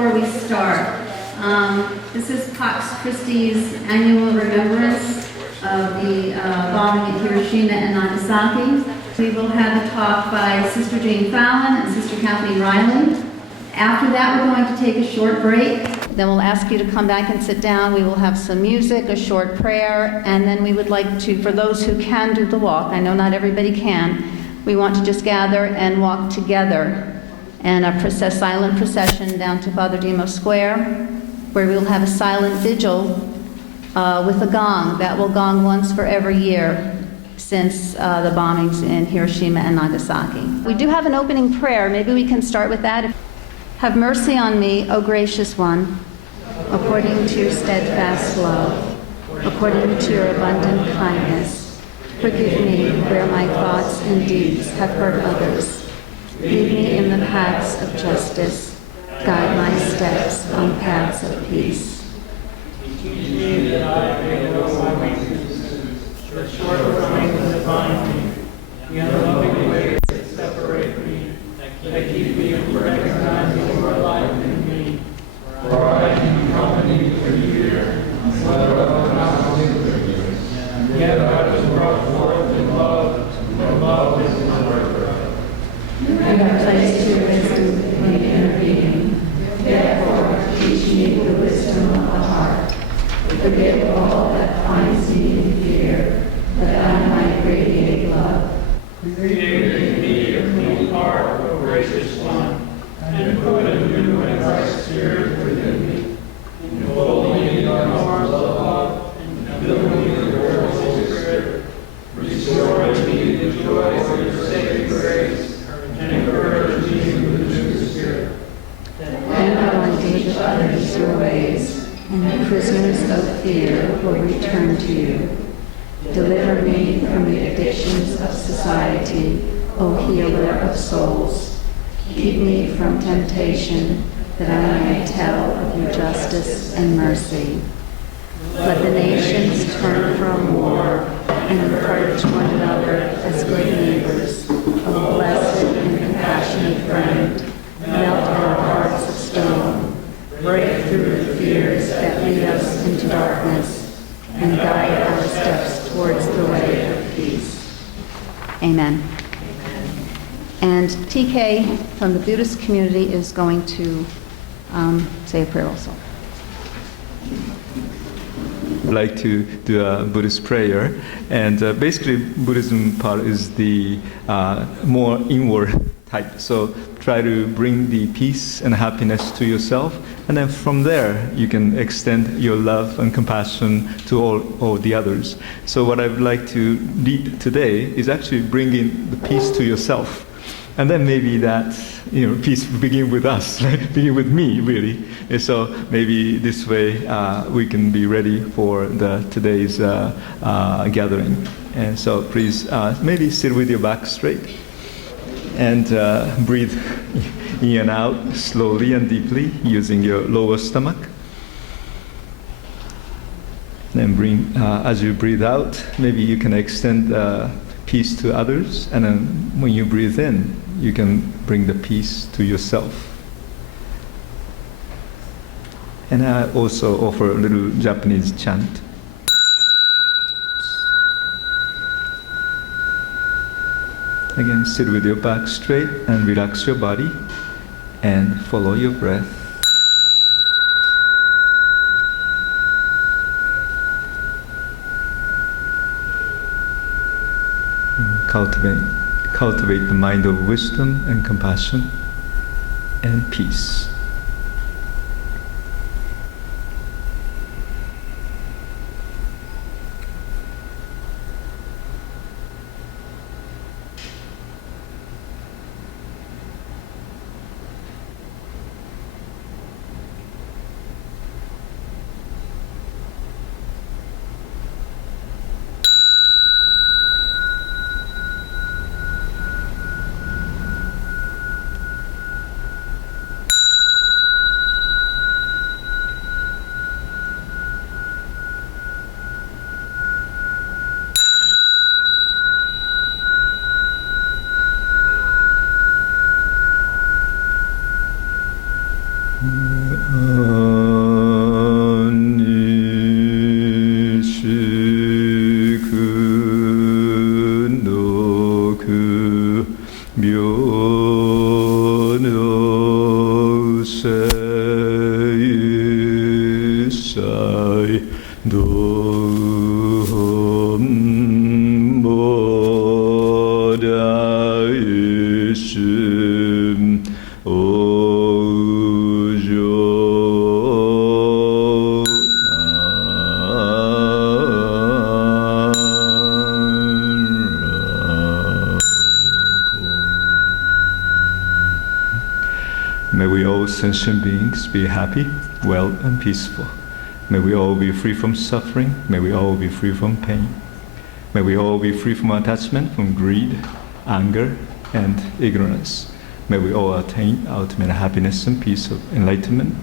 before we start. This is Cox Christi's annual remembrance of the bombing at Hiroshima and Nagasaki. We will have a talk by Sister Jean Fallon and Sister Kathleen Reiley. After that, we're going to take a short break. Then we'll ask you to come back and sit down. We will have some music, a short prayer, and then we would like to, for those who can do the walk, I know not everybody can, we want to just gather and walk together and a silent procession down to Father Demos Square, where we'll have a silent vigil with a gong. That will gong once for every year since the bombings in Hiroshima and Nagasaki. We do have an opening prayer. Maybe we can start with that. Have mercy on me, O gracious one, according to your steadfast love, according to your abundant kindness. Forgive me where my thoughts and deeds have hurt others. Lead me in the paths of justice. Guide my steps on paths of peace. Teach me that I may know my weaknesses, the short lines that bind me, the unloving ways that separate me, that keep me from recognizing your life in me. For I can accompany for years, but not only for years. Yet I was brought forth in love, and love is my birthright. You have placed your wisdom in my inner being. Therefore, teach me the wisdom of the heart. Forgive all that finds me in fear, that I might radiate love. Create in me a clean heart, O gracious one, and put a new and right spirit within me. Enfold me in your arms of love, and fill me with your Holy Spirit. Restore in me the joy of your saving grace, and encourage me with the new spirit. Then I will teach others your ways, and the prisoners of fear will return to you. Deliver me from the addictions of society, O healer of souls. Keep me from temptation, that I may tell of your justice and mercy. Let the nations turn from war and encourage one another as good neighbors. O blessed and compassionate friend, melt our hearts of stone, break through the fears that lead us into darkness, and guide our steps towards the way of peace. Amen. And TK from the Buddhist community is going to say a prayer also. I'd like to do a Buddhist prayer, and basically Buddhism part is the more inward type. So try to bring the peace and happiness to yourself, and then from there you can extend your love and compassion to all the others. So what I would like to lead today is actually bringing the peace to yourself. And then maybe that, peace begin with us, right? Begin with me, really. And so maybe this way we can be ready for today's gathering. And so please maybe sit with your back straight and breathe in and out slowly and deeply using your lower stomach. Then as you breathe out, maybe you can extend peace to others, and then when you breathe in, you can bring the peace to yourself. And I also offer a little Japanese chant. Again, sit with your back straight and relax your body and follow your breath. Cultivate the mind of wisdom and compassion and peace. May we all sentient beings be happy, well, and peaceful. May we all be free from suffering. May we all be free from pain. May we all be free from attachment, from greed, anger, and ignorance. May we all attain ultimate happiness and peace of enlightenment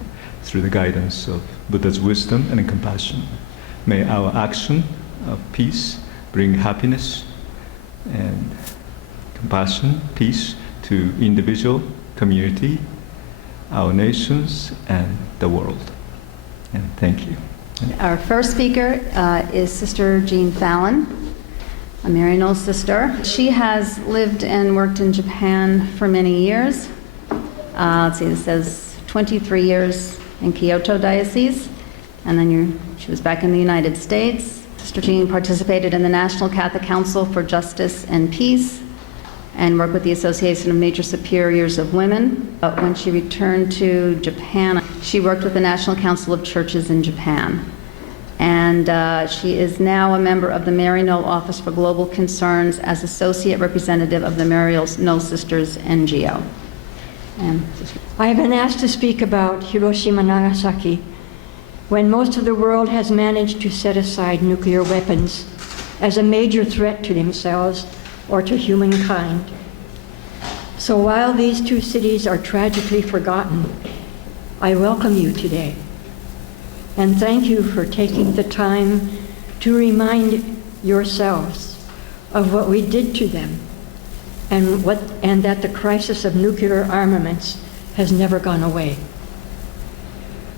through the guidance of Buddha's wisdom and compassion. May our action of peace bring happiness and compassion, peace to individual, community, our nations, and the world. And thank you. Our first speaker is Sister Jean Fallon, a Maryknoll sister. She has lived and worked in Japan for many years. Let's see, it says 23 years in Kyoto Diocese, and then she was back in the United States. Sister Jean participated in the National Catholic Council for Justice and Peace and worked with the Association of Major Superiors of Women. But when she returned to Japan, she worked with the National Council of Churches in Japan. And she is now a member of the Maryknoll Office for Global Concerns as Associate Representative of the Maryknoll Sisters NGO. And I have been asked to speak about Hiroshima and Nagasaki when most of the world has managed to set aside nuclear weapons as a major threat to themselves or to humankind. So while these two cities are tragically forgotten, I welcome you today and thank you for taking the time to remind yourselves of what we did to them and that the crisis of nuclear armaments has never gone away.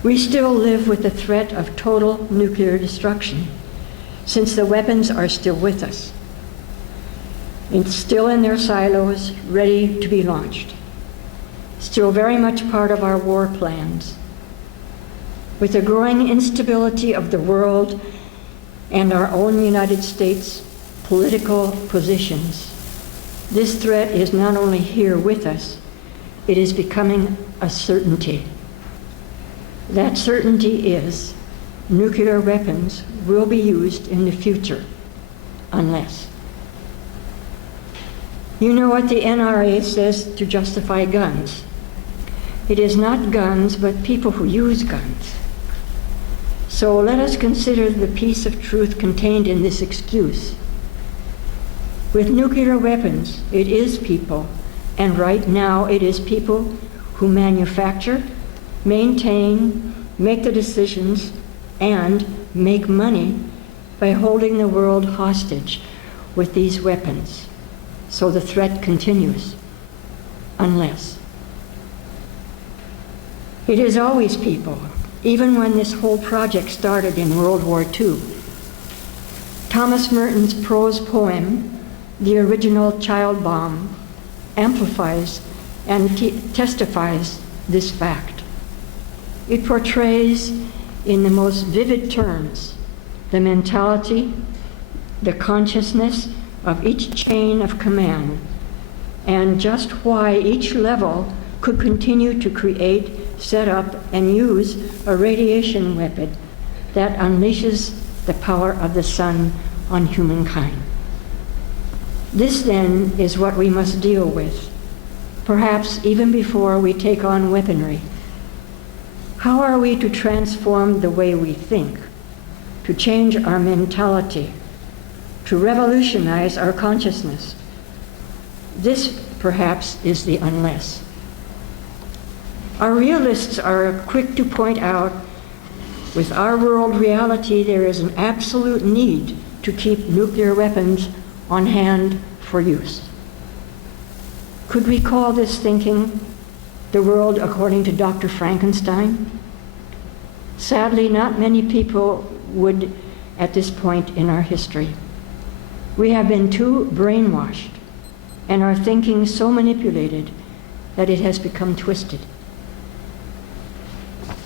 We still live with the threat of total nuclear destruction, since the weapons are still with us. It's still in their silos, ready to be launched. Still very much part of our war plans. With the growing instability of the world and our own United States political positions, this threat is not only here with us, it is becoming a certainty. That certainty is nuclear weapons will be used in the future, unless. You know what the NRA says to justify guns. It is not guns, but people who use guns. So let us consider the piece of truth contained in this excuse. With nuclear weapons, it is people, and right now it is people who manufacture, maintain, make the decisions, and make money by holding the world hostage with these weapons. So the threat continues, unless. It is always people, even when this whole project started in World War II. Thomas Merton's prose poem, The Original Child Bomb, amplifies and testifies this fact. It portrays in the most vivid terms the mentality, the consciousness of each chain of command, and just why each level could continue to create, set up, and use a radiation weapon that unleashes the power of the sun on humankind. This, then, is what we must deal with, perhaps even before we take on weaponry. How are we to transform the way we think, to change our mentality, to revolutionize our consciousness? This, perhaps, is the unless. Our realists are quick to point out, with our world reality, there is an absolute need to keep nuclear weapons on hand for use. Could we call this thinking The world according to Dr. Frankenstein? Sadly, not many people would at this point in our history. We have been too brainwashed and our thinking so manipulated that it has become twisted.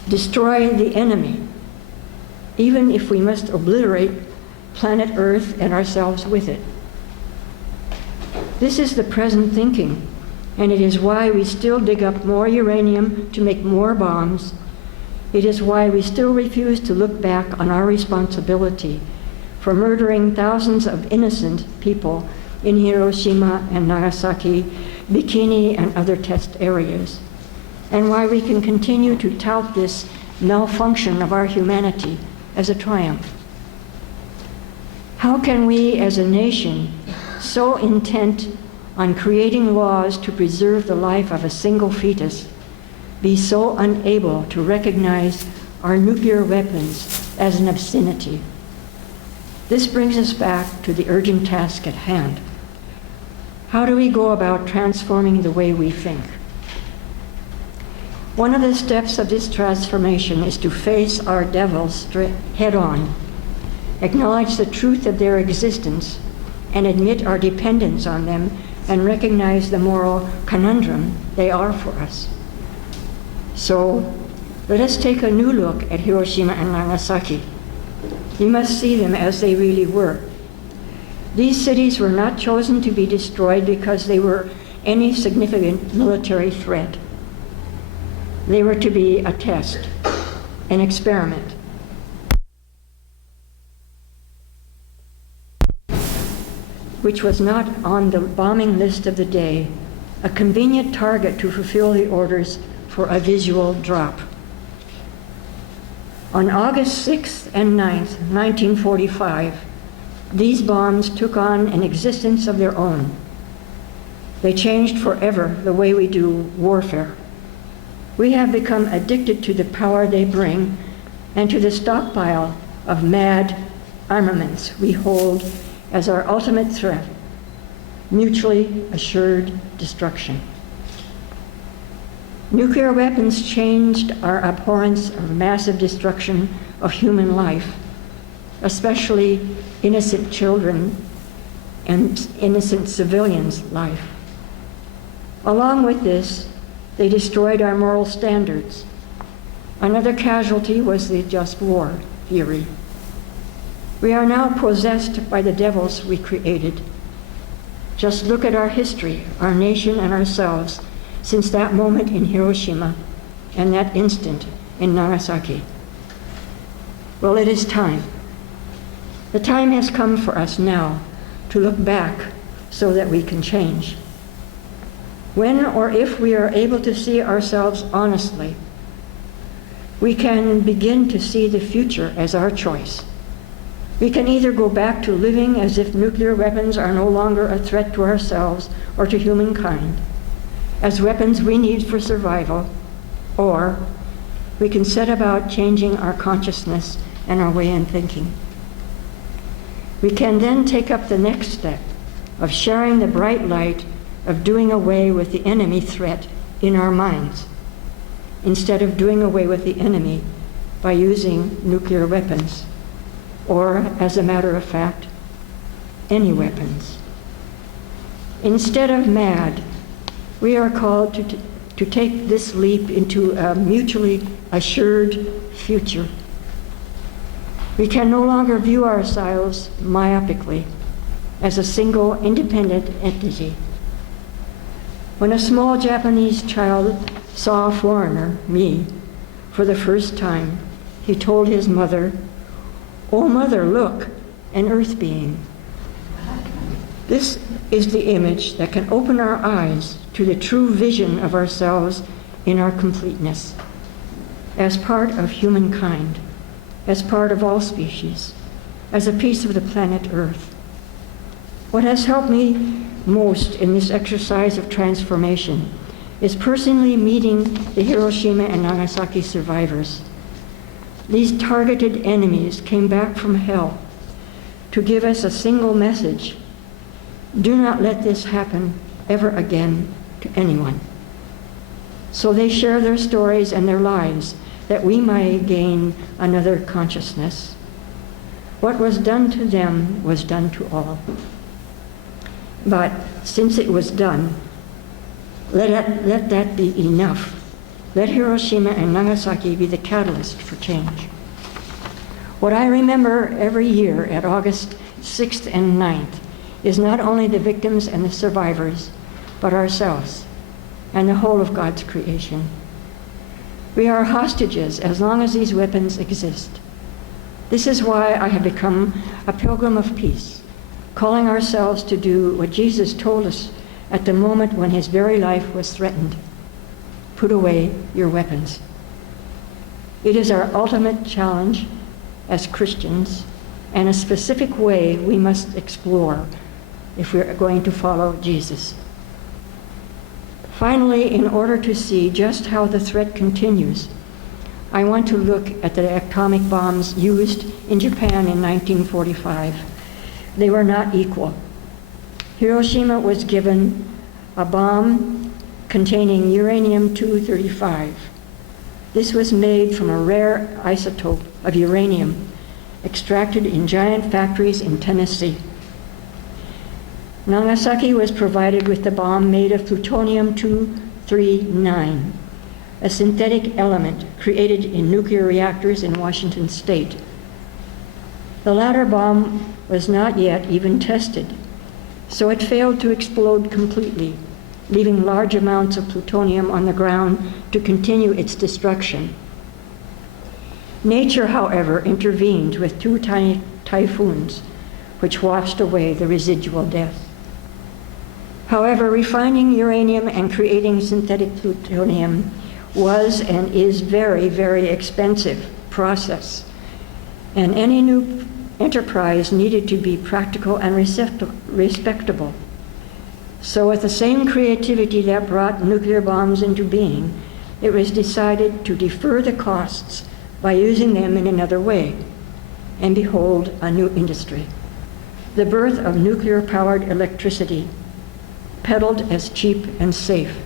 Destroy the enemy, even if we must obliterate planet Earth and ourselves with it. This is the present thinking, and it is why we still dig up more uranium to make more bombs. It is why we still refuse to look back on our responsibility for murdering thousands of innocent people in Hiroshima and Nagasaki, Bikini and other test areas, and why we can continue to tout this malfunction of our humanity as a triumph. How can we as a nation, so intent on creating laws to preserve the life of a single fetus, be so unable to recognize our nuclear weapons as an obscenity? This brings us back to the urgent task at hand. How do we go about transforming the way we think? One of the steps of this transformation is to face our devils head on, acknowledge the truth of their existence, and admit our dependence on them, and recognize the moral conundrum they are for us. So, let us take a new look at Hiroshima and Nagasaki. We must see them as they really were. These cities were not chosen to be destroyed because they were any significant military threat. They were to be a test, an experiment. Which was not on the bombing list of the day, a convenient target to fulfill the orders for a visual drop. On August 6th and 9th, 1945, these bombs took on an existence of their own. They changed forever the way we do warfare. We have become addicted to the power they bring and to the stockpile of mad armaments we hold as our ultimate threat, mutually assured destruction. Nuclear weapons changed our abhorrence of massive destruction of human life, especially innocent children and innocent civilians' life. Along with this, they destroyed our moral standards. Another casualty was the just war theory. We are now possessed by the devils we created. Just look at our history, our nation and ourselves, since that moment in Hiroshima and that instant in Nagasaki. Well, it is time. The time has come for us now to look back so that we can change. When or if we are able to see ourselves honestly, we can begin to see the future as our choice. We can either go back to living as if nuclear weapons are no longer a threat to ourselves or to humankind, as weapons we need for survival, or we can set about changing our consciousness and our way in thinking. We can then take up the next step of sharing the bright light of doing away with the enemy threat in our minds, instead of doing away with the enemy by using nuclear weapons, or, as a matter of fact, any weapons. Instead of mad, we are called to take this leap into a mutually assured future. We can no longer view ourselves myopically as a single independent entity. When a small Japanese child saw a foreigner, me, for the first time, he told his mother, "Oh, mother, look, an earth being." This is the image that can open our eyes to the true vision of ourselves in our completeness, as part of humankind, as part of all species, as a piece of the planet Earth. What has helped me most in this exercise of transformation is personally meeting the Hiroshima and Nagasaki survivors. These targeted enemies came back from hell to give us a single message: do not let this happen ever again to anyone. So they share their stories and their lives, that we might gain another consciousness. What was done to them was done to all. But since it was done, let that be enough. Let Hiroshima and Nagasaki be the catalyst for change. What I remember every year at August 6th and 9th is not only the victims and the survivors, but ourselves and the whole of God's creation. We are hostages as long as these weapons exist. This is why I have become a pilgrim of peace, calling ourselves to do what Jesus told us at the moment when his very life was threatened. Put away your weapons. It is our ultimate challenge as Christians, and a specific way we must explore if we're going to follow Jesus. Finally, in order to see just how the threat continues, I want to look at the atomic bombs used in Japan in 1945. They were not equal. Hiroshima was given a bomb containing uranium-235. This was made from a rare isotope of uranium extracted in giant factories in Tennessee. Nagasaki was provided with the bomb made of plutonium-239, a synthetic element created in nuclear reactors in Washington State. The latter bomb was not yet even tested, so it failed to explode completely, leaving large amounts of plutonium on the ground to continue its destruction. Nature, however, intervened with 2 tiny typhoons, which washed away the residual death. However, refining uranium and creating synthetic plutonium was and is very, very expensive process, and any new enterprise needed to be practical and respectable. So with the same creativity that brought nuclear bombs into being, it was decided to defer the costs by using them in another way. And behold, a new industry. The birth of nuclear-powered electricity, peddled as cheap and safe.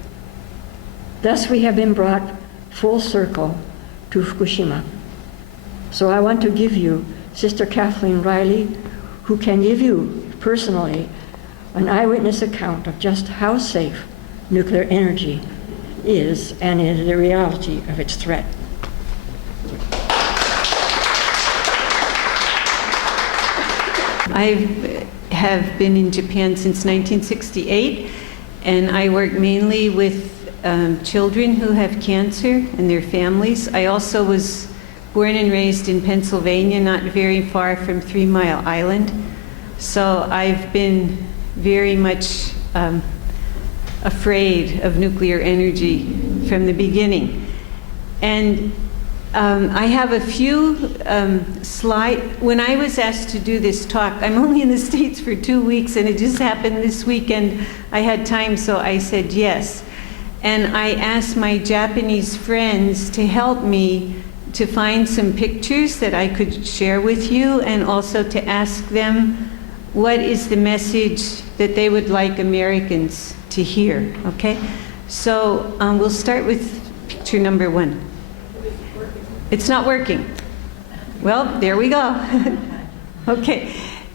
Thus we have been brought full circle to Fukushima. So I want to give you Sister Kathleen Reiley, who can give you personally an eyewitness account of just how safe nuclear energy is and is the reality of its threat. I have been in Japan since 1968, and I work mainly with children who have cancer and their families. I also was born and raised in Pennsylvania, not very far from 3 Mile Island. So I've been very much afraid of nuclear energy from the beginning. And I have a few slides. When I was asked to do this talk, I'm only in the States for 2 weeks, and it just happened this weekend. I had time, so I said yes. And I asked my Japanese friends to help me to find some pictures that I could share with you, and also to ask them what is the message that they would like Americans to hear, okay? So we'll start with picture number 1. It's not working. Well, there we go. Okay.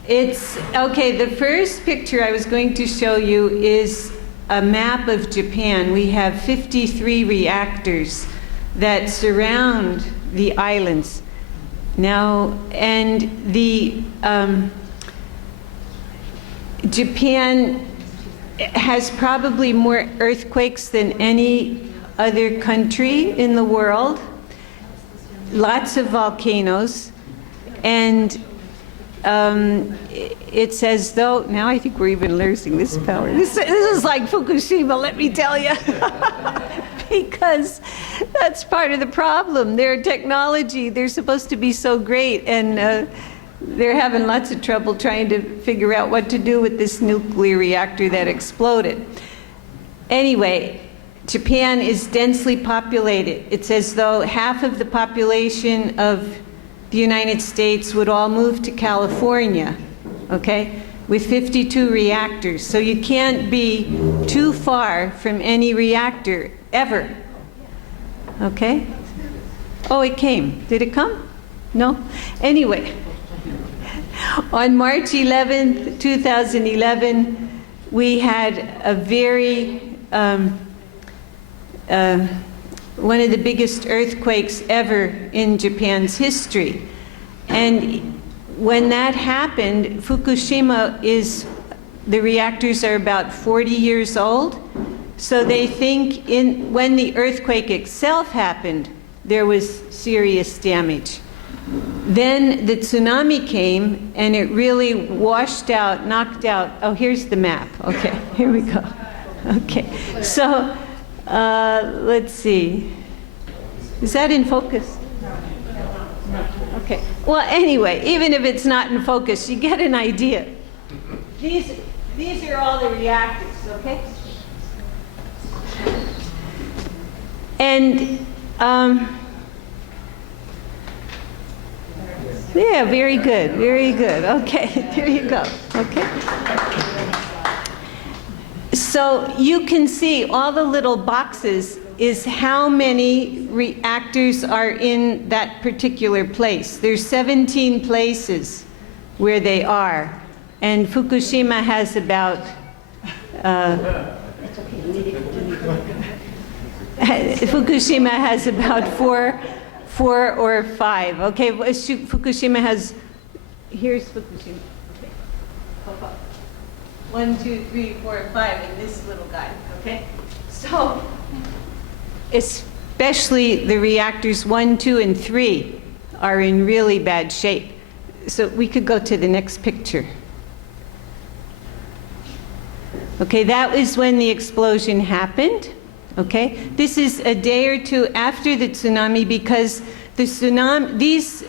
The first picture I was going to show you is a map of Japan. We have 53 reactors that surround the islands. Now, and the Japan has probably more earthquakes than any other country in the world. Lots of volcanoes, and it's as though, now I think we're even losing this power. This is like Fukushima, let me tell you. Because that's part of the problem. Their technology, they're supposed to be so great, and they're having lots of trouble trying to figure out what to do with this nuclear reactor that exploded. Anyway, Japan is densely populated. It's as though half of the population of the United States would all move to California, okay, with 52 reactors. So you can't be too far from any reactor, ever. Okay? Oh, it came. Did it come? No? Anyway, on March 11th, 2011, we had a very, one of the biggest earthquakes ever in Japan's history. And when that happened, Fukushima the reactors are about 40 years old. So they think when the earthquake itself happened, there was serious damage. Then the tsunami came and it really washed out, knocked out. Oh, here's the map. Okay, here we go. Okay, so let's see. Is that in focus? Okay. Well, anyway, even if it's not in focus, you get an idea. These are all the reactors, okay? And yeah, very good, very good. Okay, there you go. Okay. So you can see all the little boxes is how many reactors are in that particular place. There's 17 places where they are. And Fukushima has about, Fukushima has about four or five. Okay, Fukushima has, here's Fukushima. Okay, pop up. 1, 2, 3, 4, 5, and this little guy, okay? So, especially the reactors 1, 2, and 3 are in really bad shape. So we could go to the next picture. Okay, that was when the explosion happened. Okay, this is a day or two after the tsunami because the tsunami, these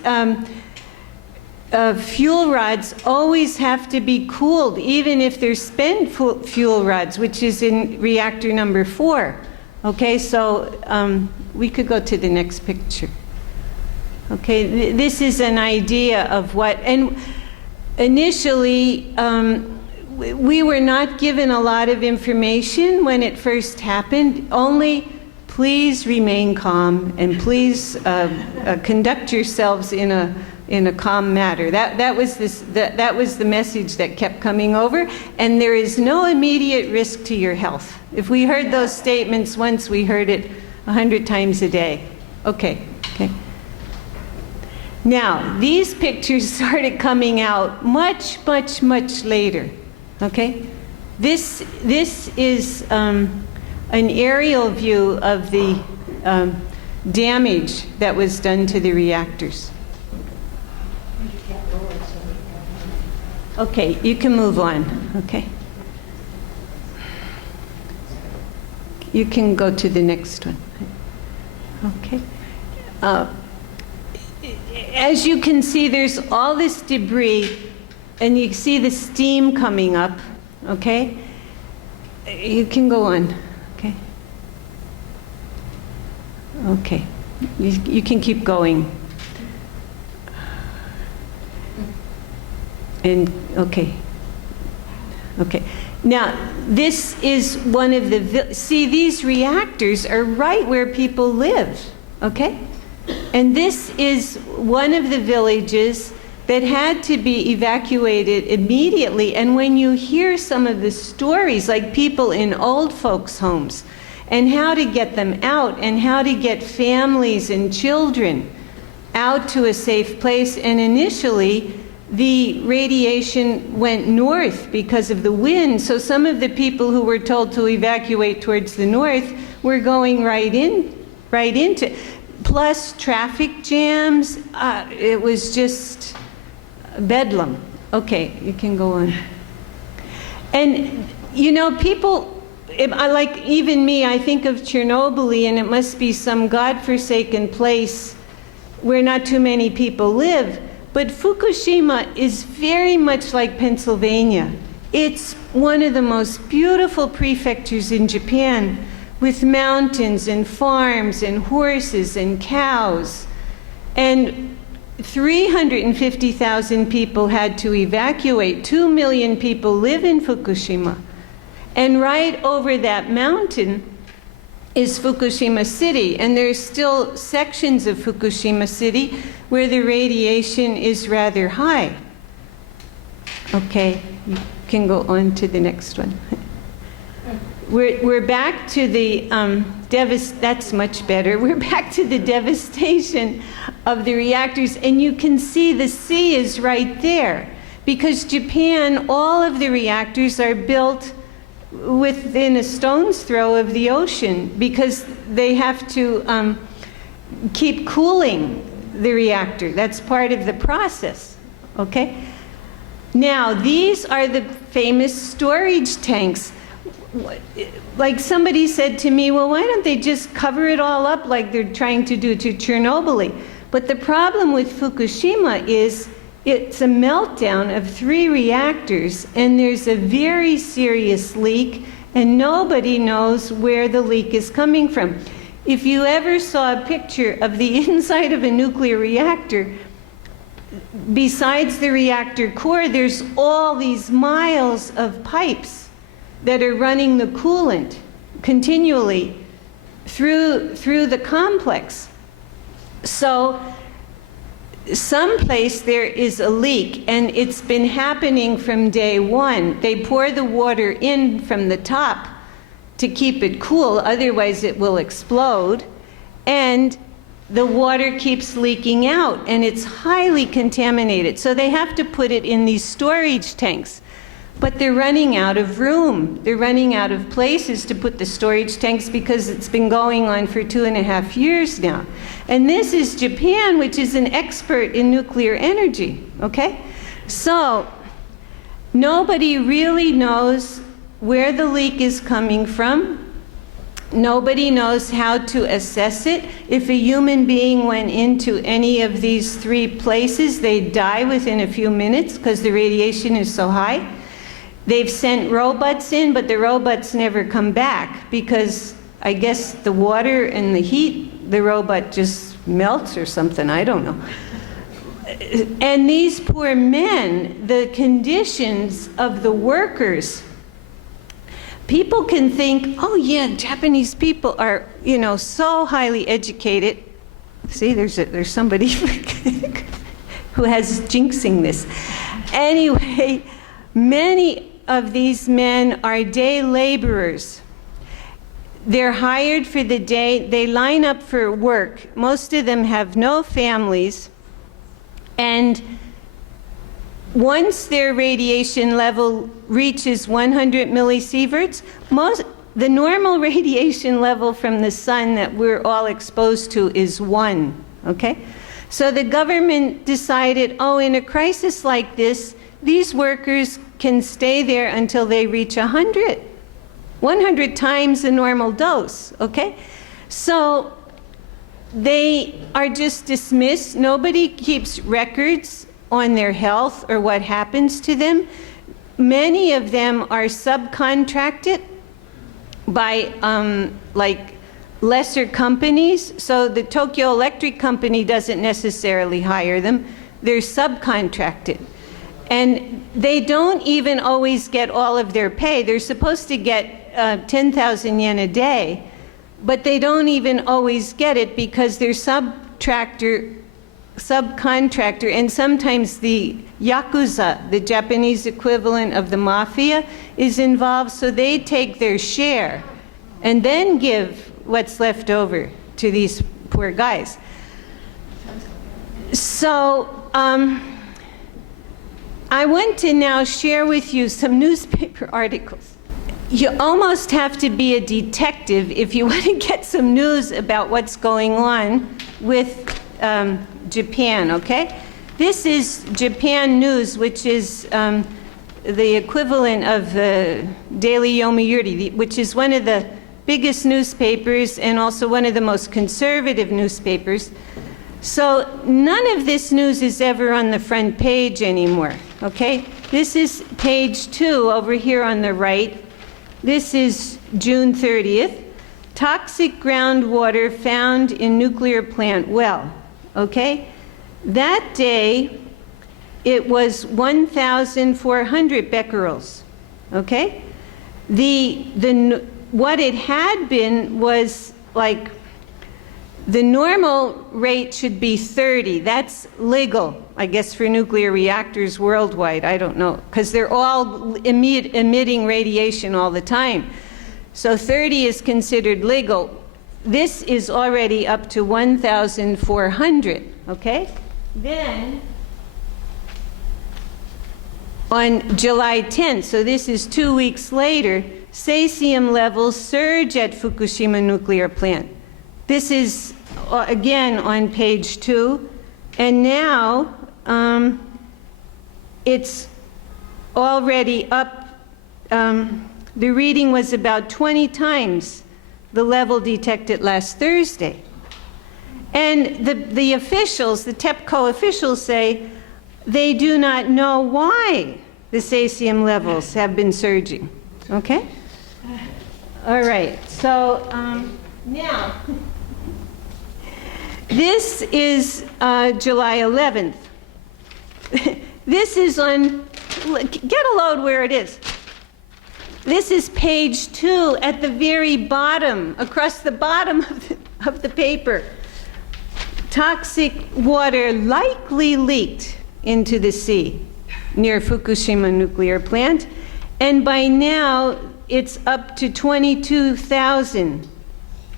fuel rods always have to be cooled, even if they're spent fuel rods, which is in reactor number 4. Okay, so we could go to the next picture. Okay, this is an idea of what, and initially we were not given a lot of information when it first happened, only please remain calm and please conduct yourselves in a calm manner. That was the message that kept coming over, and there is no immediate risk to your health. If we heard those statements once, we heard it 100 times a day. Okay. Now, these pictures started coming out much, much, much later. Okay? This is an aerial view of the damage that was done to the reactors. Okay, you can move on. Okay. You can go to the next one. Okay. As you can see, there's all this debris, and you see the steam coming up, okay? You can go on, okay? Okay, you can keep going. And, okay. Now, this is one of the, see, these reactors are right where people live, okay? And this is one of the villages that had to be evacuated immediately. And when you hear some of the stories, like people in old folks' homes, and how to get them out, and how to get families and children out to a safe place, and initially, the radiation went north because of the wind, so some of the people who were told to evacuate towards the north were going right into, plus traffic jams. It was just bedlam. Okay, you can go on. And you know, people, like even me, I think of Chernobyl, and it must be some godforsaken place where not too many people live. But Fukushima is very much like Pennsylvania. It's one of the most beautiful prefectures in Japan, with mountains and farms and horses and cows. And 350,000 people had to evacuate. 2 million people live in Fukushima. And right over that mountain is Fukushima City, and there's still sections of Fukushima City where the radiation is rather high. Okay, you can go on to the next one. We're back to the that's much better. We're back to the devastation of the reactors, and you can see the sea is right there, because Japan, all of the reactors are built within a stone's throw of the ocean, because they have to keep cooling the reactor. That's part of the process, okay? Now, these are the famous storage tanks. Like somebody said to me, well, why don't they just cover it all up like they're trying to do to Chernobyl? But the problem with Fukushima is it's a meltdown of 3 reactors, and there's a very serious leak, and nobody knows where the leak is coming from. If you ever saw a picture of the inside of a nuclear reactor, besides the reactor core, there's all these miles of pipes that are running the coolant continually through the complex. So someplace there is a leak, and it's been happening from day one. They pour the water in from the top to keep it cool, otherwise it will explode, and the water keeps leaking out, and it's highly contaminated. So they have to put it in these storage tanks. But they're running out of room. They're running out of places to put the storage tanks, because it's been going on for 2.5 years now. And this is Japan, which is an expert in nuclear energy, okay? So nobody really knows where the leak is coming from. Nobody knows how to assess it. If a human being went into any of these 3 places, they'd die within a few minutes because the radiation is so high. They've sent robots in, but the robots never come back, because I guess the water and the heat, the robot just melts or something, I don't know. And these poor men, the conditions of the workers, people can think, oh yeah, Japanese people are, you know, so highly educated. See, there's somebody who has jinxing this. Anyway, many of these men are day laborers. They're hired for the day. They line up for work. Most of them have no families. And once their radiation level reaches 100 millisieverts, the normal radiation level from the sun that we're all exposed to is 1, okay? So the government decided, oh, in a crisis like this, these workers can stay there until they reach 100 times the normal dose, okay? So they are just dismissed. Nobody keeps records on their health or what happens to them. Many of them are subcontracted by like lesser companies. So the Tokyo Electric Company doesn't necessarily hire them. They're subcontracted. And they don't even always get all of their pay. They're supposed to get 10,000 yen a day, but they don't even always get it, because they're subcontractor, and sometimes the Yakuza, the Japanese equivalent of the mafia, is involved, so they take their share and then give what's left over to these poor guys. So, I want to now share with you some newspaper articles. You almost have to be a detective if you want to get some news about what's going on with Japan, okay? This is Japan News, which is the equivalent of the Daily Yomiuri, which is one of the biggest newspapers and also one of the most conservative newspapers. So none of this news is ever on the front page anymore, okay? This is page 2 over here on the right. This is June 30th. Toxic groundwater found in nuclear plant well, okay? That day, it was 1,400 becquerels, okay? The what it had been was like, the normal rate should be 30. That's legal, I guess, for nuclear reactors worldwide. I don't know, because they're all emitting radiation all the time. So 30 is considered legal. This is already up to 1,400, okay? Then, on July 10th, so this is 2 weeks later, cesium levels surge at Fukushima nuclear plant. This is, again, on page 2. And now, it's already up, the reading was about 20 times the level detected last Thursday. And the officials, the TEPCO officials say they do not know why the cesium levels have been surging, okay? All right, so now, this is July 11th. This is on, get a load where it is. This is page 2 at the very bottom, across the bottom of the paper. Toxic water likely leaked into the sea near Fukushima nuclear plant, and by now it's up to 22,000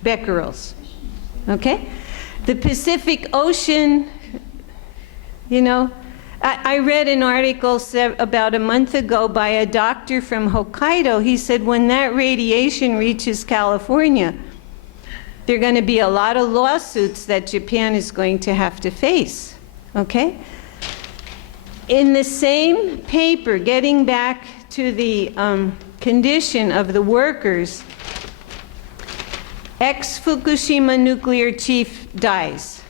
becquerels, okay? The Pacific Ocean, you know, I read an article about a month ago by a doctor from Hokkaido. He said when that radiation reaches California, there are going to be a lot of lawsuits that Japan is going to have to face, okay? In the same paper, getting back to the condition of the workers, ex-Fukushima nuclear chief dies.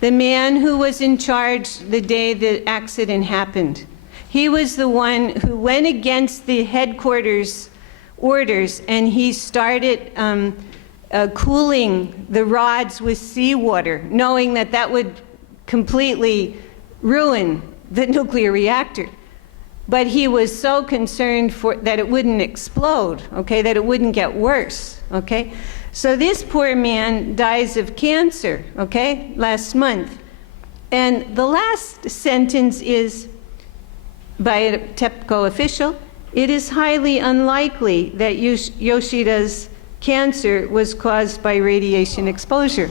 The man who was in charge the day the accident happened. He was the one who went against the headquarters orders, and he started cooling the rods with seawater, knowing that that would completely ruin the nuclear reactor. But he was so concerned that it wouldn't explode, okay, that it wouldn't get worse, okay? So this poor man dies of cancer, okay, last month. And the last sentence is, by a TEPCO official, it is highly unlikely that Yoshida's cancer was caused by radiation exposure.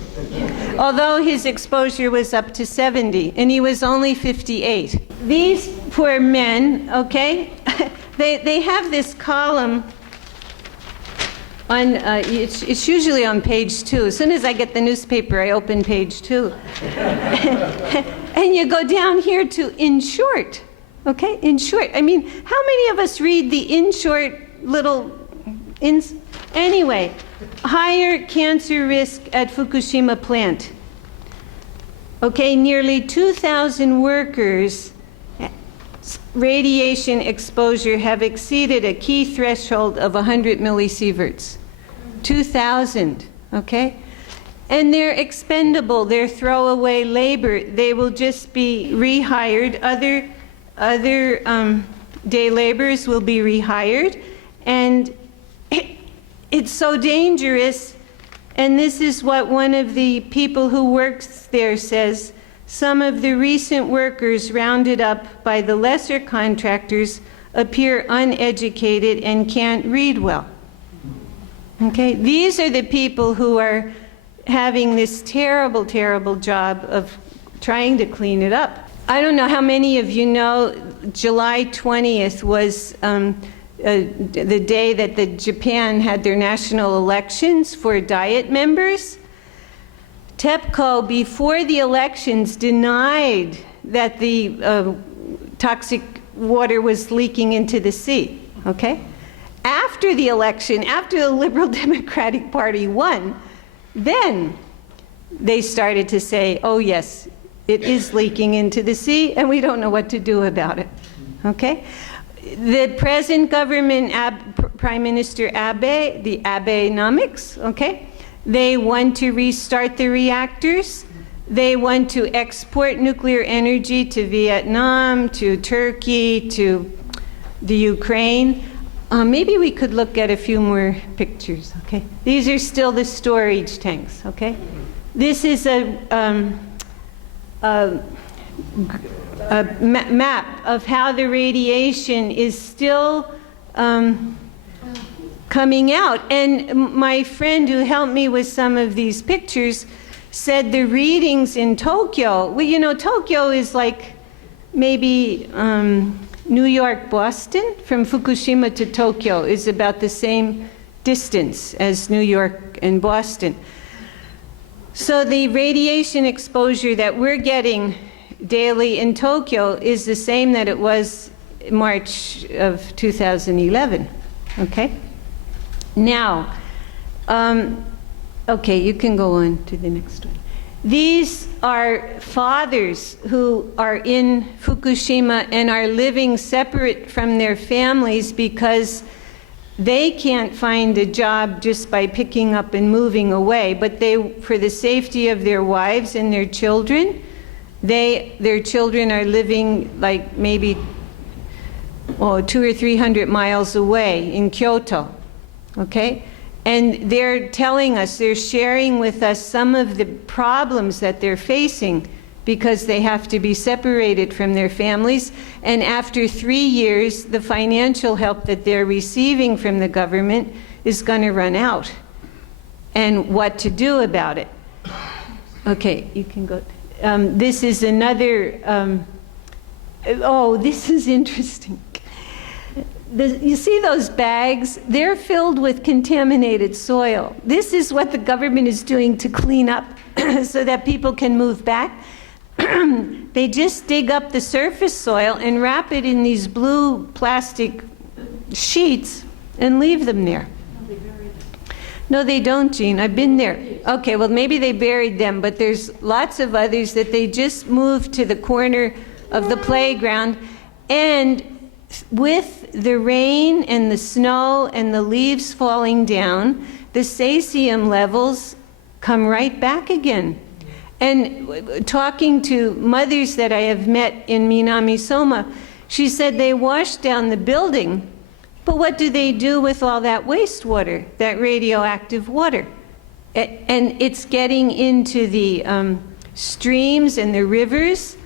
Although his exposure was up to 70, and he was only 58. These poor men, okay, they have this column on, it's usually on page 2. As soon as I get the newspaper, I open page 2. And you go down here to in short, okay, in short. I mean, how many of us read the in short little, anyway, higher cancer risk at Fukushima plant. Okay, nearly 2,000 workers' radiation exposure have exceeded a key threshold of 100 millisieverts. 2,000, okay? And they're expendable, they're throwaway labor. They will just be rehired. Other day laborers will be rehired. And it's so dangerous. And this is what one of the people who works there says: some of the recent workers rounded up by the lesser contractors appear uneducated and can't read well. Okay, these are the people who are having this terrible, terrible job of trying to clean it up. I don't know how many of you know, July 20th was the day that Japan had their national elections for Diet members. TEPCO, before the elections, denied that the toxic water was leaking into the sea, okay? After the election, after the Liberal Democratic Party won, then they started to say, oh yes, it is leaking into the sea, and we don't know what to do about it, okay? The present government, Prime Minister Abe, the Abenomics, okay? They want to restart the reactors. They want to export nuclear energy to Vietnam, to Turkey, to the Ukraine. Maybe we could look at a few more pictures, okay? These are still the storage tanks, okay? This is a map of how the radiation is still coming out. And my friend who helped me with some of these pictures said the readings in Tokyo, well, you know, Tokyo is like maybe New York, Boston. From Fukushima to Tokyo is about the same distance as New York and Boston. So the radiation exposure that we're getting daily in Tokyo is the same that it was March of 2011, okay? Now, okay, you can go on to the next one. These are fathers who are in Fukushima and are living separate from their families because they can't find a job just by picking up and moving away, but they, for the safety of their wives and their children, their children are living like maybe 200 or 300 miles away in Kyoto, okay? And they're telling us, they're sharing with us some of the problems that they're facing because they have to be separated from their families. And after 3 years, the financial help that they're receiving from the government is going to run out. And what to do about it. Okay, you can go. This is another, oh, this is interesting. You see those bags? They're filled with contaminated soil. This is what the government is doing to clean up so that people can move back. They just dig up the surface soil and wrap it in these blue plastic sheets and leave them there. No, they don't, Jean. I've been there. Okay, well, maybe they buried them, but there's lots of others that they just moved to the corner of the playground. And with the rain and the snow and the leaves falling down, the cesium levels come right back again. And talking to mothers that I have met in Minami-Soma, she said they wash down the building, but what do they do with all that wastewater, that radioactive water? And it's getting into the streams and the rivers,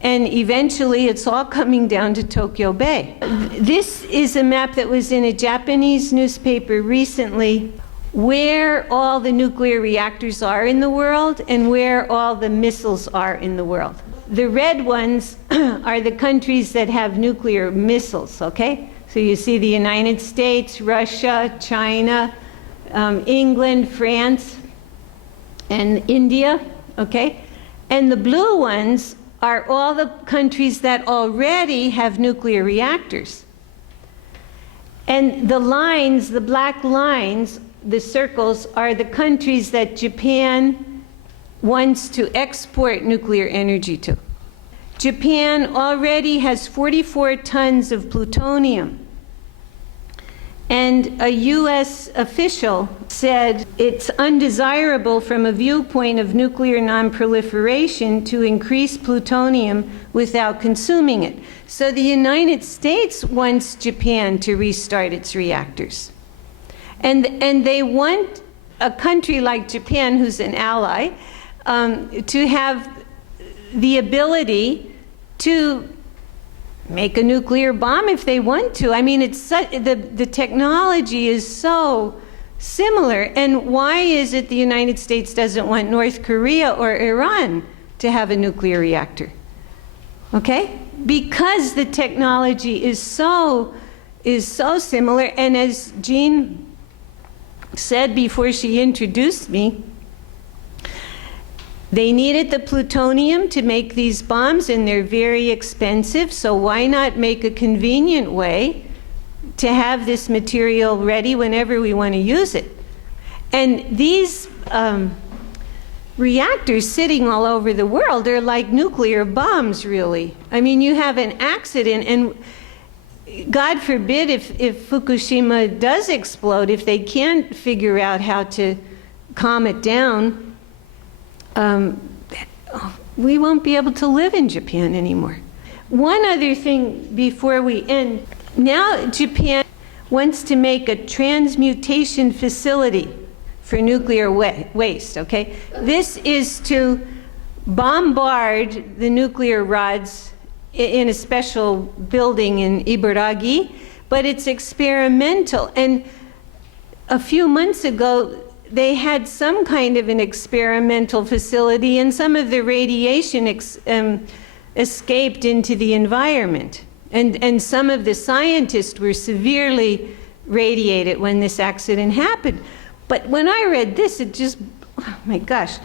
and eventually it's all coming down to Tokyo Bay. This is a map that was in a Japanese newspaper recently, where all the nuclear reactors are in the world and where all the missiles are in the world. The red ones are the countries that have nuclear missiles, okay? So you see the United States, Russia, China, England, France, and India, okay? And the blue ones are all the countries that already have nuclear reactors. And the lines, the black lines, the circles, are the countries that Japan wants to export nuclear energy to. Japan already has 44 tons of plutonium. And a US official said it's undesirable from a viewpoint of nuclear non-proliferation to increase plutonium without consuming it. So the United States wants Japan to restart its reactors. And they want a country like Japan, who's an ally, to have the ability to make a nuclear bomb if they want to. I mean, it's the technology is so similar. And why is it the United States doesn't want North Korea or Iran to have a nuclear reactor? Okay? Because the technology is so similar. And as Jean said before she introduced me, they needed the plutonium to make these bombs, and they're very expensive, so why not make a convenient way to have this material ready whenever we want to use it? And these reactors sitting all over the world are like nuclear bombs, really. I mean, you have an accident, and God forbid if Fukushima does explode, if they can't figure out how to calm it down, we won't be able to live in Japan anymore. One other thing before we end. Now Japan wants to make a transmutation facility for nuclear waste, okay? This is to bombard the nuclear rods in a special building in Ibaraki, but it's experimental. And a few months ago, they had some kind of an experimental facility, and some of the radiation escaped into the environment. And some of the scientists were severely radiated when this accident happened. But when I read this, it just, oh my gosh.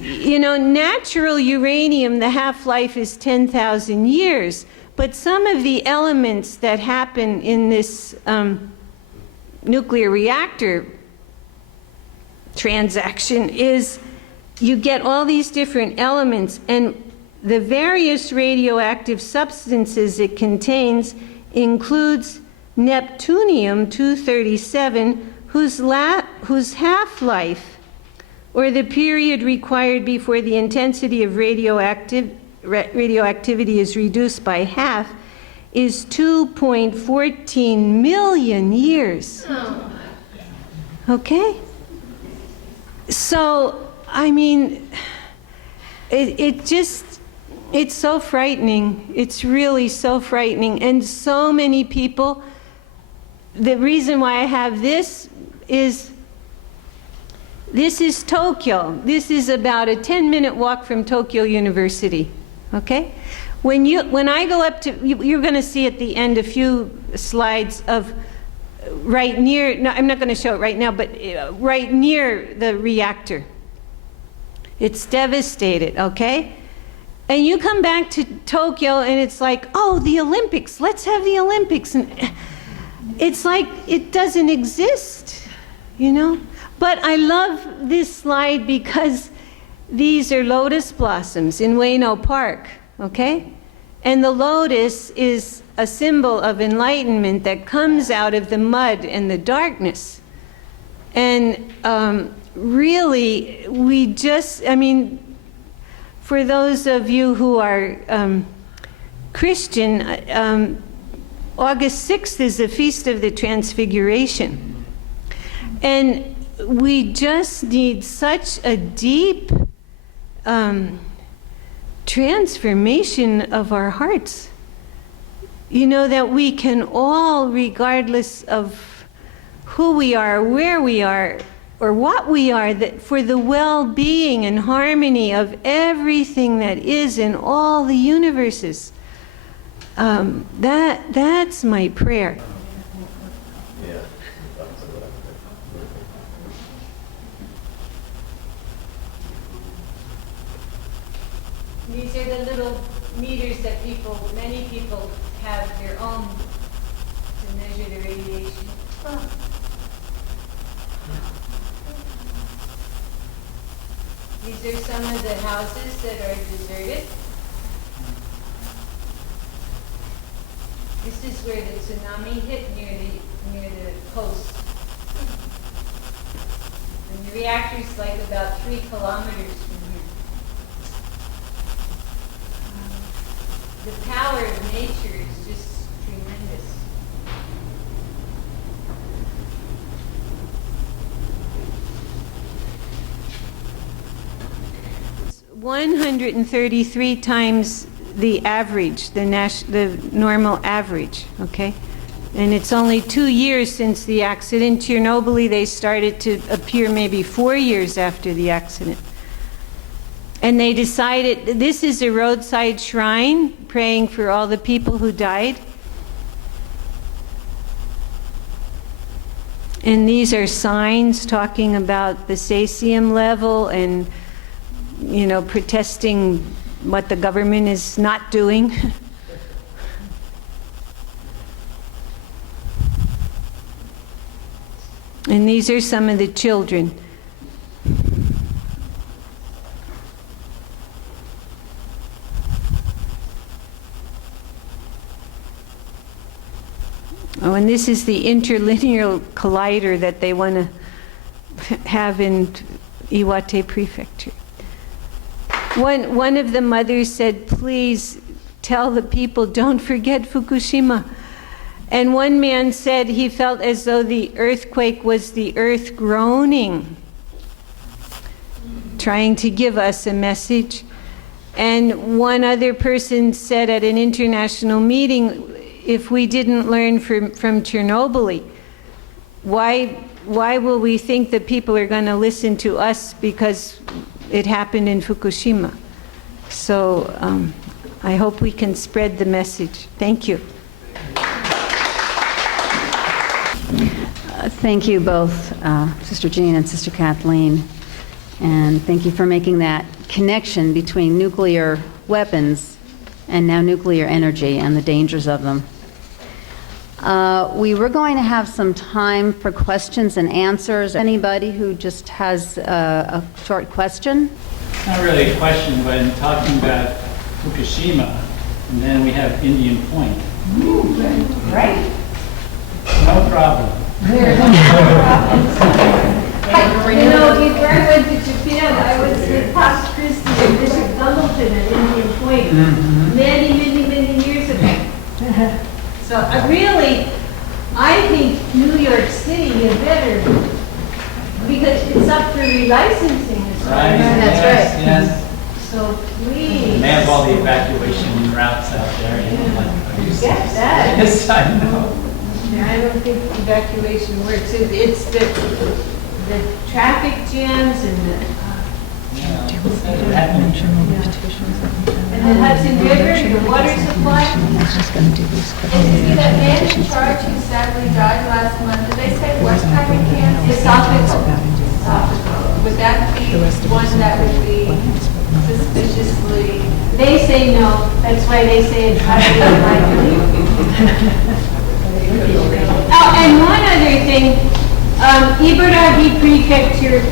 You know, natural uranium, the half-life is 10,000 years. But some of the elements that happen in this nuclear reactor transaction is you get all these different elements, and the various radioactive substances it contains includes neptunium-237, whose half-life, or the period required before the intensity of radioactivity is reduced by half, is 2.14 million years. Okay? So, I mean, it's so frightening. It's really so frightening. And so many people, the reason why I have this is Tokyo. This is about a 10-minute walk from Tokyo University, okay? When I go up to, you're going to see at the end a few slides of right near, no, I'm not going to show it right now, but right near the reactor. It's devastated, okay? And you come back to Tokyo and it's like, oh, the Olympics, let's have the Olympics. And it's like it doesn't exist, you know? But I love this slide because these are lotus blossoms in Ueno Park, okay? And the lotus is a symbol of enlightenment that comes out of the mud and the darkness. And really, we just, I mean, for those of you who are Christian, August 6th is the Feast of the Transfiguration. And we just need such a deep transformation of our hearts. You know, that we can all, regardless of who we are, where we are, or what we are, that for the well-being and harmony of everything that is in all the universes. That's my prayer. These are the little meters that many people have their own to measure the radiation. Oh. These are some of the houses that are deserted. This is where the tsunami hit near the coast. And the reactor is like about 3 kilometers from here. The power of nature is just tremendous. 133 times the average, the normal average, okay? And it's only 2 years since the accident. Chernobyl, they started to appear maybe 4 years after the accident. And they decided, this is a roadside shrine, praying for all the people who died. And these are signs talking about the cesium level and, you know, protesting what the government is not doing. And these are some of the children. Oh, and this is the interlinear collider that they want to have in Iwate Prefecture. One of the mothers said, please tell the people, don't forget Fukushima. And one man said he felt as though the earthquake was the earth groaning, trying to give us a message. And one other person said at an international meeting, if we didn't learn from Chernobyl, why will we think that people are going to listen to us because it happened in Fukushima? So I hope we can spread the message. Thank you. Thank you both, Sister Jean and Sister Kathleen. And thank you for making that connection between nuclear weapons and now nuclear energy and the dangers of them. We were going to have some time for questions and answers. Anybody who just has a short question? It's not really a question, but in talking about Fukushima, and then we have Indian Point. Right. No problem. You know, before I went to Japan, I was with Pops Christi and Bishop Dumbleton at Indian Point many years ago. So I think New York City is better because it's up for relicensing as well. Right. That's right. Yes. So please. They have all the evacuation routes out there. Get that. Yes, I know. I don't think evacuation works. It's the traffic jams and the Hudson River, the water supply. And to see that man in charge who sadly died last month, did they say what kind of cancer? Esophageal. Would that be one that would be suspiciously? They say no. That's why they say it's highly unlikely. Oh, and one other thing, Ibaraki Prefecture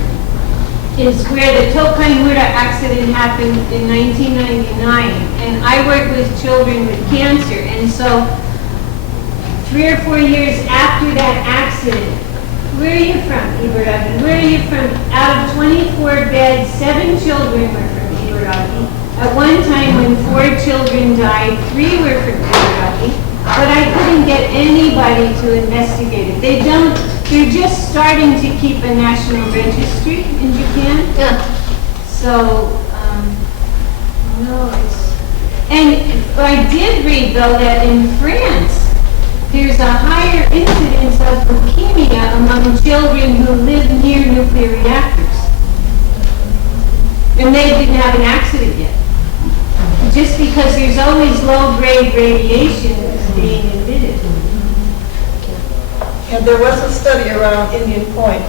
is where the Tokaimura accident happened in 1999, and I work with children with cancer, and so 3 or 4 years after that accident, where are you from, Ibaraki? Where are you from? Out of 24 beds, 7 children were from Ibaraki. At one time when 4 children died, 3 were from Ibaraki. But I couldn't get anybody to investigate it. They're just starting to keep a national registry in Japan. Yeah. So, no, and I did read, though, that in France, there's a higher incidence of leukemia among children who live near nuclear reactors. And they didn't have an accident yet. Just because there's always low-grade radiation being emitted. And there was a study around Indian Point,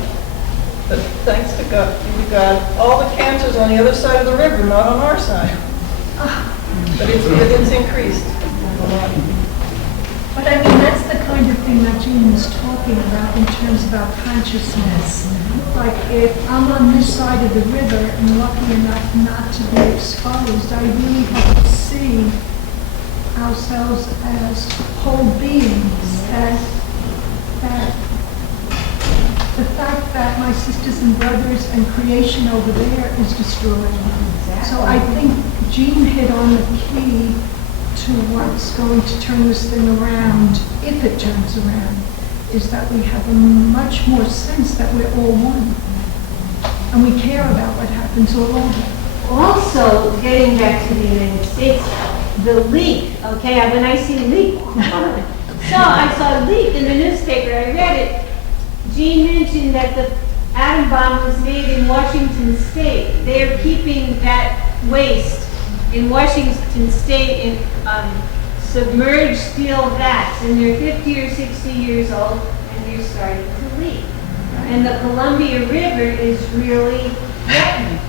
but thanks to God, we got all the cancers on the other side of the river, not on our side. But it's increased a lot. But I mean, that's the kind of thing that Jean was talking about in terms of our consciousness. Like if I'm on this side of the river and lucky enough not to be exposed, I really have to see ourselves as whole beings, as that the fact that my sisters and brothers and creation over there is destroyed. So I think Jean hit on the key to what's going to turn this thing around, if it turns around, is that we have a much more sense that we're all one. And we care about what happens all over. Also, getting back to the United States, the leak, okay, when I see leak, so I saw a leak in the newspaper, I read it. Jean mentioned that the atom bomb was made in Washington State. They're keeping that waste in Washington State in submerged steel vats, and they're 50 or 60 years old, and they're starting to leak. And the Columbia River is really threatened.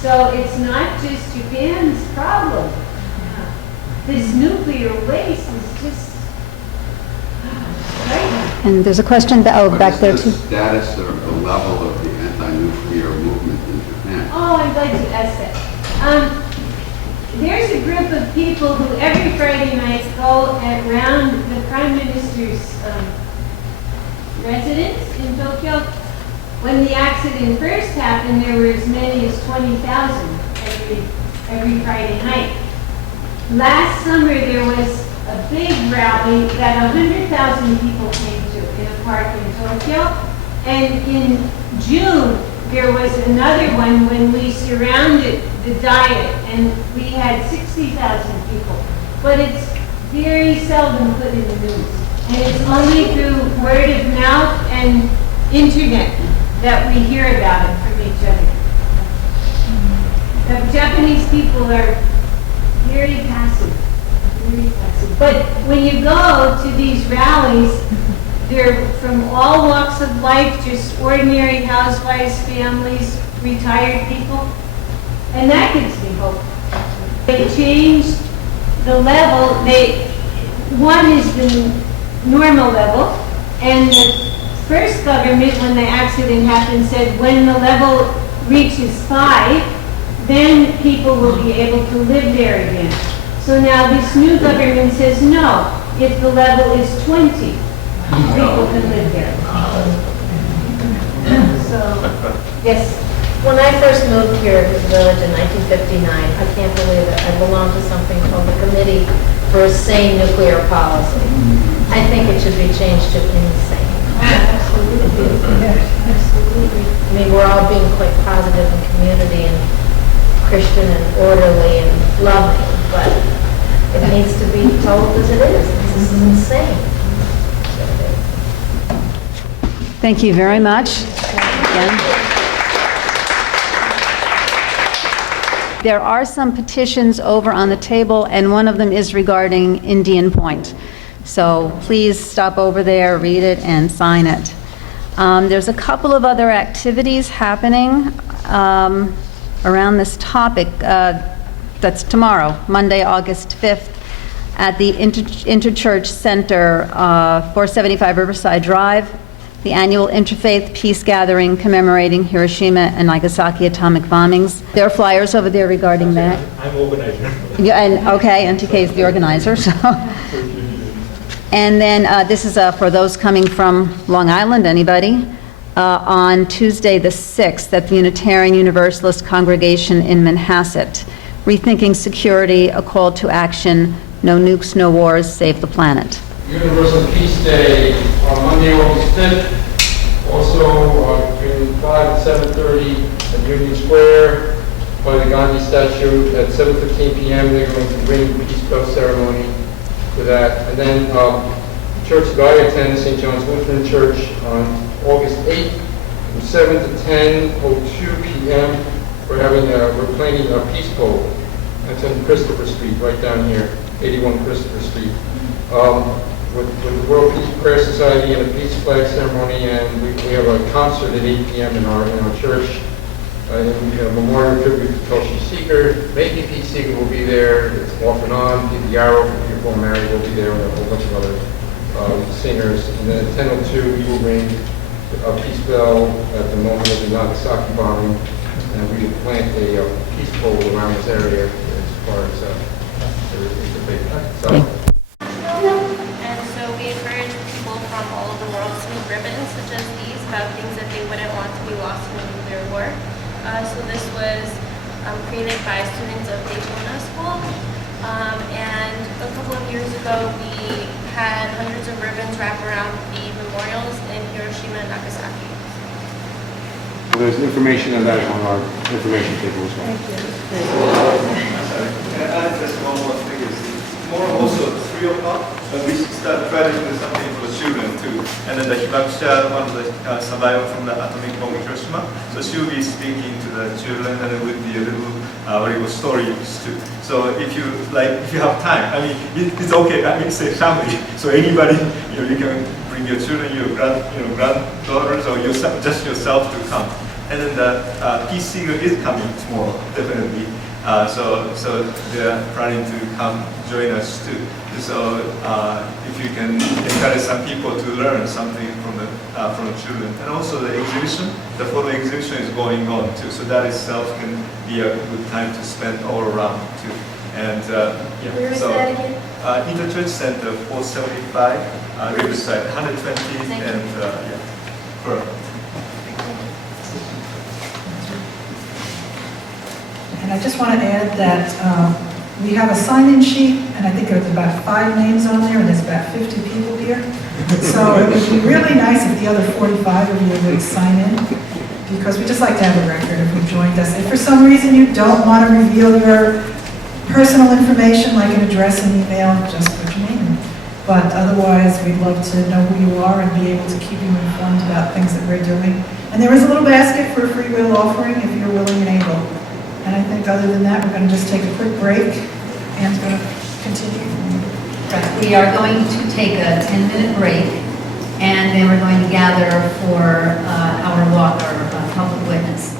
So it's not just Japan's problem. This nuclear waste is just right. And there's a question back there too. What is the status or the level of the anti-nuclear movement in Japan? Oh, I'd like to ask that. There's a group of people who every Friday night go around the Prime Minister's residence in Tokyo. When the accident first happened, there were as many as 20,000 every Friday night. Last summer, there was a big rally that 100,000 people came to in a park in Tokyo. And in June, there was another one when we surrounded the Diet, and we had 60,000 people. But it's very seldom put in the news. And it's only through word of mouth and internet that we hear about it from each other. The Japanese people are very passive, very passive. But when you go to these rallies, they're from all walks of life, just ordinary housewives, families, retired people. And that gives me hope. They changed the level. One is the normal level, and the first government, when the accident happened, said when the level reaches 5, then people will be able to live there again. So now this new government says no, if the level is 20, people can live there. So, yes. When I first moved here to the village in 1959, I can't believe it, I belonged to something called the Committee for a Sane Nuclear Policy. I think it should be changed to insane. Absolutely. Absolutely. I mean, we're all being quite positive in community and Christian and orderly and loving, but it needs to be told as it is. This is insane. Thank you very much. Again. There are some petitions over on the table, and one of them is regarding Indian Point. So please stop over there, read it, and sign it. There's a couple of other activities happening around this topic. That's tomorrow, Monday, August 5th, at the Interchurch Center, 475 Riverside Drive, the annual Interfaith Peace Gathering commemorating Hiroshima and Nagasaki atomic bombings. There are flyers over there regarding that. I'm organizer. Yeah, and okay, NTK is the organizer. So. And then this is for those coming from Long Island, anybody, on Tuesday the 6th at the Unitarian Universalist Congregation in Manhasset. Rethinking Security, a call to action, no nukes, no wars, save the planet. Universal Peace Day on Monday, August 5th. Also between 5 and 7:30 at Union Square by the Gandhi statue. At 7:15 p.m. they're going to bring the Peace Bell ceremony for that. And then church that I attend, St. John's Lutheran Church, on August 8th from 7 to 10:02 p.m. We're planning a peace bowl. That's on Christopher Street, right down here, 81 Christopher Street. With the World Peace Prayer Society and a peace flag ceremony, and we have a concert at 8 p.m. in our church. And we have a memorial tribute to Toshi Seeger. Maybe Pete Seeger will be there. It's off and on. Pete Yarrow from Beautiful Mary will be there, and a whole bunch of other singers. And then at 10:02 we will ring a peace bell at the moment of the Nagasaki bombing, and we will plant a peace pole around this area as far as the big. So. And so we encourage people from all over the world to make ribbons such as these about things that they wouldn't want to be lost in a nuclear war. So this was created by students of Daytona School. And a couple of years ago, we had hundreds of ribbons wrapped around the memorials in Hiroshima and Nagasaki. There's information on that on our information table as well. Tomorrow also at 3 o'clock, we start trying to do something for the children too. And then the Hibakusha, one of the survivor from the atomic bomb in Hiroshima, so she will be speaking to the children and with the little stories too. So if you have time, I mean, it's okay. I mean, it's a family. So anybody, you can bring your children, your granddaughters, or yourself, just yourself to come. And then the peace singer is coming tomorrow, definitely. So they're planning to come join us too. So if you can encourage some people to learn something from the children, and also the exhibition, the photo exhibition is going on too. So that itself can be a good time to spend all around too. And Where is that again? Interchurch Center, 475 Riverside, 120 and Pearl. And I just want to add that We have a sign-in sheet, and I think there's about 5 names on there, and there's about 50 people here. So it would be really nice if the other 45 of you would sign in, because we just like to have a record if you joined us. If for some reason you don't want to reveal your personal information, like an address and email, just put your name in. But otherwise, we'd love to know who you are and be able to keep you informed about things that we're doing. And there is a little basket for a free will offering if you're willing and able. And I think other than that, we're going to just take a quick break. Anne's going to continue. Right, we are going to take a 10-minute break, and then we're going to gather for our walk, our public witness.